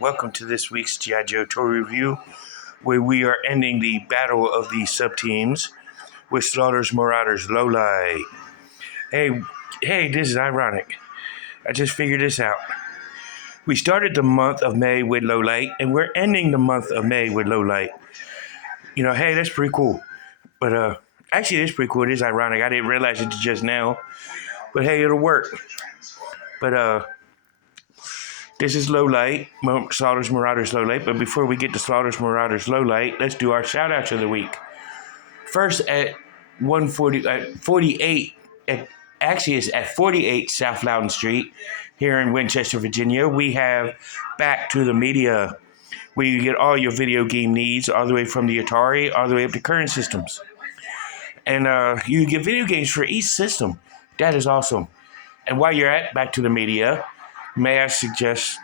Welcome to this week's G.I. Joe toy review, where we are ending the battle of the Subteams with Slaughter's Marauders Low-Light. Hey, this is ironic. I just figured this out. We started the month of May with Low-Light, and we're ending the month of May with Low-Light. Hey, that's pretty cool. But actually, it is pretty cool. It is ironic. I didn't realize it just now. But hey, it'll work. But this is Low-Light, Slaughter's Marauders Low-Light. But before we get to Slaughter's Marauders Low-Light, let's do our shout-outs of the week. First at 48, it's at 48 South Loudon Street here in Winchester, Virginia. We have Back to the Media, where you get all your video game needs, all the way from the Atari, all the way up to current systems. And you get video games for each system. That is awesome. And while you're at Back to the Media, may I suggest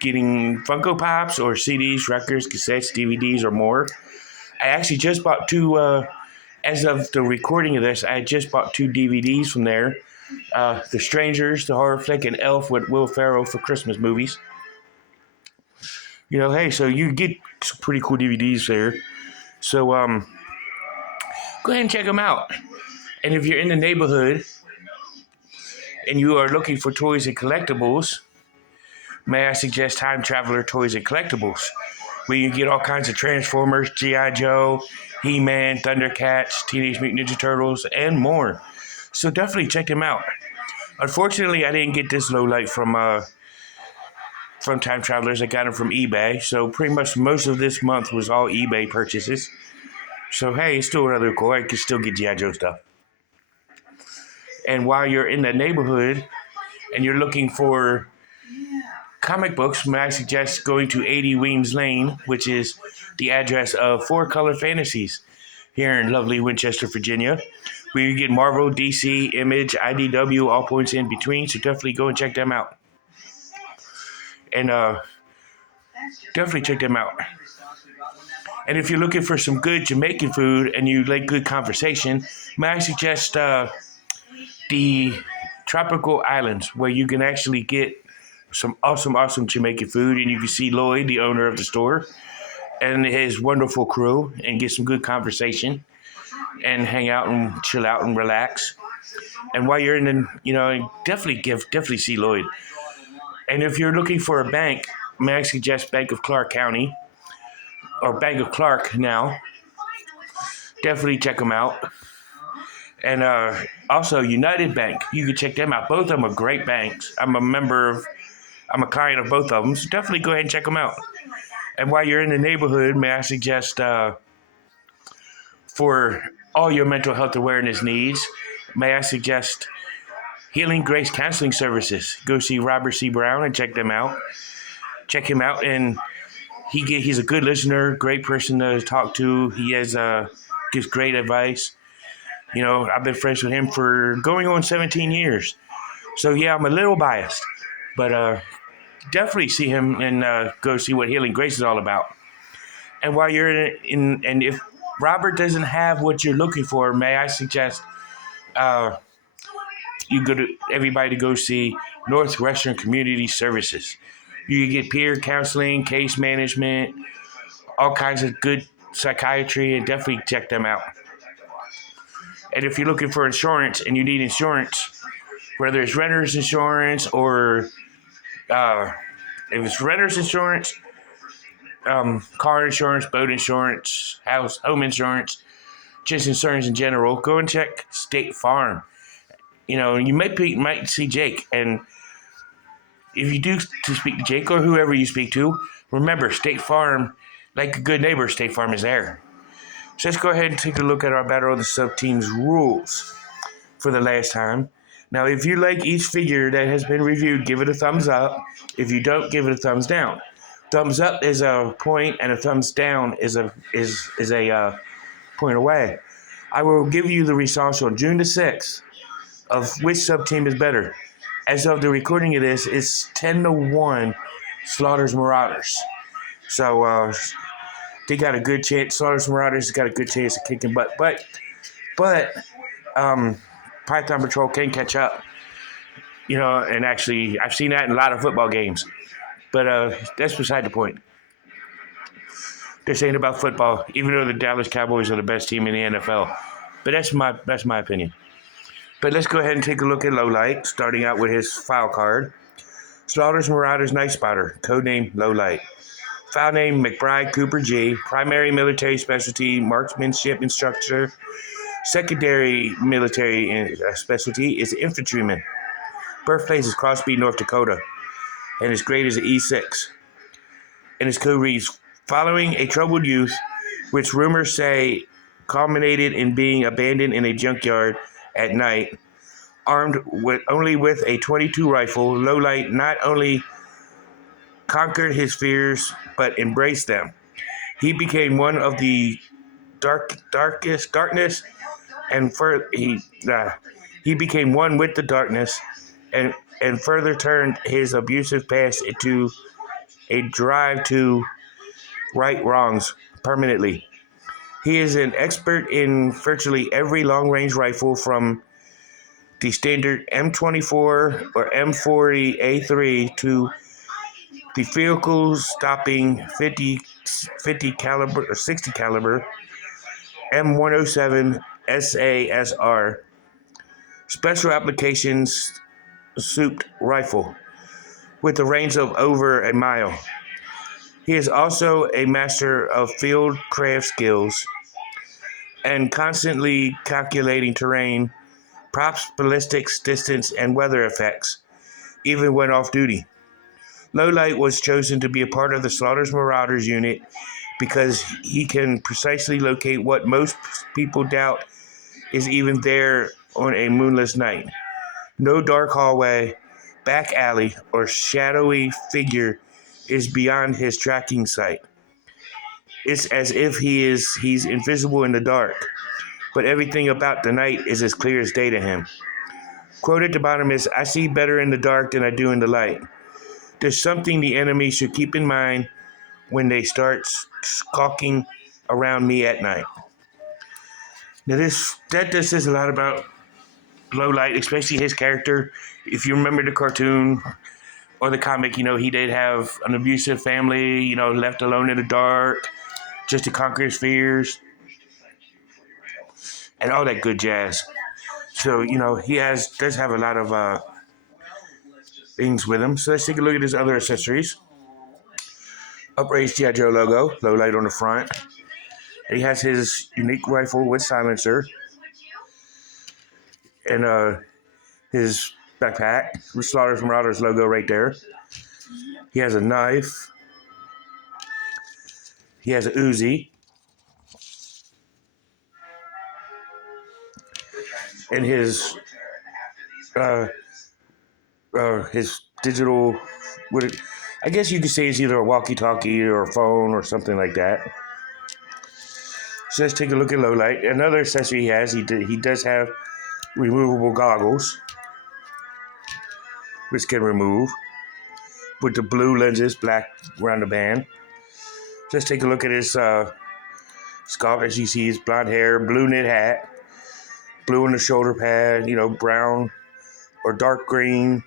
getting Funko Pops or CDs, records, cassettes, DVDs, or more? I actually just bought two, as of the recording of this, I just bought two DVDs from there. The Strangers, the horror flick, and Elf with Will Ferrell for Christmas movies. Hey, so you get some pretty cool DVDs there. So, go ahead and check them out. And if you're in the neighborhood and you are looking for toys and collectibles, may I suggest Time Traveler Toys and Collectibles, where you get all kinds of Transformers, G.I. Joe, He-Man, Thundercats, Teenage Mutant Ninja Turtles, and more. So definitely check them out. Unfortunately, I didn't get this Low-Light from Time Travelers. I got them from eBay. So pretty much most of this month was all eBay purchases. So hey, it's still rather cool. I can still get G.I. Joe stuff. And while you're in the neighborhood and you're looking for comic books, may I suggest going to 80 Weems Lane, which is the address of Four Color Fantasies here in lovely Winchester, Virginia, where you get Marvel, DC, Image, IDW, all points in between. So definitely go and check them out. And definitely check them out. And if you're looking for some good Jamaican food and you like good conversation, may I suggest the Tropical Islands, where you can actually get some awesome Jamaican food, and you can see Lloyd, the owner of the store, and his wonderful crew, and get some good conversation and hang out and chill out and relax. And while you're in the, definitely see Lloyd. And if you're looking for a bank, may I suggest Bank of Clark County, or Bank of Clark now. Definitely check them out. And also United Bank, you can check them out. Both of them are great banks. I'm a client of both of them, so definitely go ahead and check them out. And while you're in the neighborhood, may I suggest for all your mental health awareness needs, may I suggest Healing Grace Counseling Services. Go see Robert C. Brown and check them out. Check him out, and he's a good listener, great person to talk to. He gives great advice. I've been friends with him for going on 17 years. So yeah, I'm a little biased, but definitely see him and go see what Healing Grace is all about. And while you're in, and if Robert doesn't have what you're looking for, may I suggest everybody to go see Northwestern Community Services. You can get peer counseling, case management, all kinds of good psychiatry, and definitely check them out. And if you're looking for insurance and you need insurance, whether it's renter's insurance or if it's renter's insurance, car insurance, boat insurance, home insurance, just insurance in general, go and check State Farm. You might see Jake, and if you do to speak to Jake or whoever you speak to, remember State Farm, like a good neighbor, State Farm is there. So let's go ahead and take a look at our Battle of the Subteams rules for the last time. Now, if you like each figure that has been reviewed, give it a thumbs up. If you don't, give it a thumbs down. Thumbs up is a point, and a thumbs down is a point away. I will give you the results on June the 6th of which Subteam is better. As of the recording of this, it's 10-1 Slaughter's Marauders. So they got a good chance. Slaughter's Marauders got a good chance of kicking butt. But Python Patrol can catch up. And actually, I've seen that in a lot of football games. But that's beside the point. This ain't about football, even though the Dallas Cowboys are the best team in the NFL. But that's my opinion. But let's go ahead and take a look at Low-Light, starting out with his file card. Slaughter's Marauders Night Spotter, codename Low-Light. File name McBride Cooper G. Primary military specialty, marksmanship instructor. Secondary military specialty is infantryman. Birthplace is Crosby, North Dakota. And his grade is an E6. And his code reads, following a troubled youth, which rumors say culminated in being abandoned in a junkyard at night, armed only with a .22 rifle, Low-Light not only conquered his fears, but embraced them. He became one of the darkness, and he became one with the darkness, and further turned his abusive past into a drive to right wrongs permanently. He is an expert in virtually every long-range rifle, from the standard M24 or M40A3 to the vehicle-stopping 50 caliber or 60 caliber M107 SASR special applications souped rifle with a range of over a mile. He is also a master of field craft skills and constantly calculating terrain, props, ballistics, distance, and weather effects, even when off duty. Low-Light was chosen to be a part of the Slaughter's Marauders unit because he can precisely locate what most people doubt is even there on a moonless night. No dark hallway, back alley, or shadowy figure is beyond his tracking sight. It's as if he's invisible in the dark, but everything about the night is as clear as day to him. Quote at the bottom is, I see better in the dark than I do in the light. There's something the enemy should keep in mind when they start skulking around me at night. Now that says a lot about Low-Light, especially his character. If you remember the cartoon or the comic, he did have an abusive family, left alone in the dark just to conquer his fears and all that good jazz. So, he does have a lot of things with him. So let's take a look at his other accessories. Upraised G.I. Joe logo, Low-Light on the front. And he has his unique rifle with silencer. And his backpack with Slaughter's Marauders logo right there. He has a knife. He has a Uzi. And his digital, I guess you could say it's either a walkie-talkie or a phone or something like that. So let's take a look at Low-Light. Another accessory he has, he does have removable goggles, which can remove, with the blue lenses, black around the band. Let's take a look at his scarf. As you see, his blonde hair, blue knit hat, blue in the shoulder pad, brown or dark green,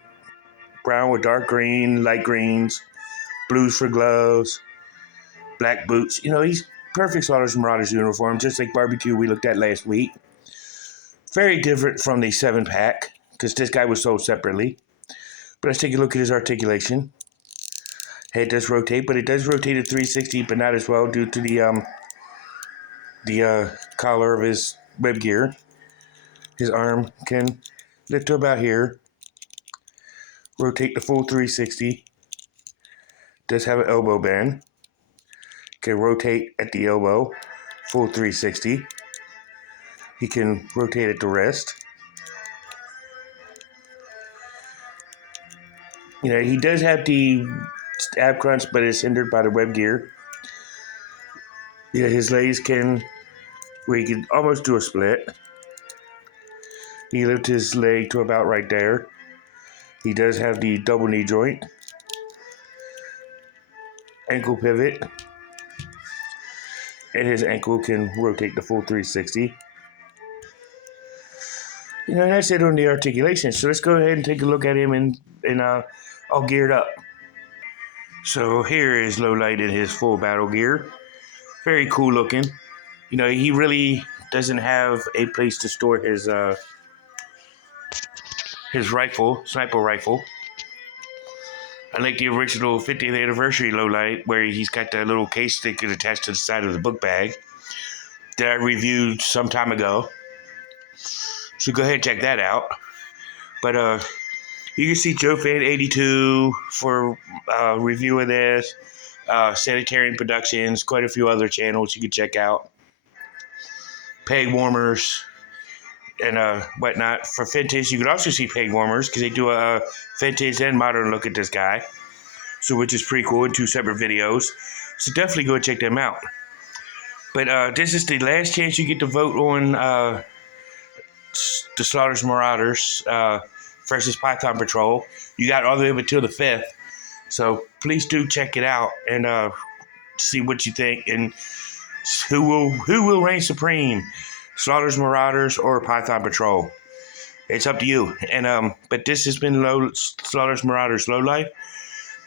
brown with dark green, light greens, blues for gloves, black boots. He's perfect Slaughter's Marauders uniform, just like Barbecue we looked at last week. Very different from the 7-pack, because this guy was sold separately. But let's take a look at his articulation. Head does rotate, but it does rotate at 360, but not as well due to the collar of his web gear. His arm can lift to about here, rotate the full 360. Does have an elbow bend. Can rotate at the elbow, full 360. He can rotate at the wrist. He does have the ab crunch, but it's hindered by the web gear. His legs where he can almost do a split. He lifts his leg to about right there. He does have the double knee joint. Ankle pivot. And his ankle can rotate the full 360. And that's it on the articulation. So let's go ahead and take a look at him and all geared up. So here is Low-Light in his full battle gear. Very cool looking. You know, he really doesn't have a place to store his rifle, sniper rifle. I like the original 50th anniversary Low-Light, where he's got that little case that is attached to the side of the book bag that I reviewed some time ago. So go ahead and check that out. But you can see JoeFan82 for review of this. Sanitarian Productions, quite a few other channels you can check out. Peg warmers and whatnot. For vintage, you can also see peg warmers because they do a vintage and modern look at this guy. So which is pretty cool in 2 separate videos. So definitely go check them out. But this is the last chance you get to vote on the Slaughter's Marauders versus Python Patrol. You got all the way until the 5th. So please do check it out and see what you think and who will reign supreme, Slaughter's Marauders or Python Patrol. It's up to you. And but this has been Slaughter's Marauders Low-Light.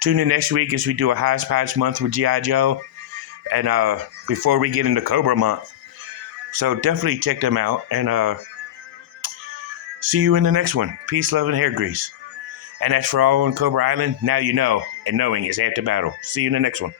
Tune in next week as we do a Highest Patch month with G.I. Joe. And before we get into Cobra month. So definitely check them out. And see you in the next one. Peace, love, and hair grease. And that's for all on Cobra Island. Now you know. And knowing is half the battle. See you in the next one.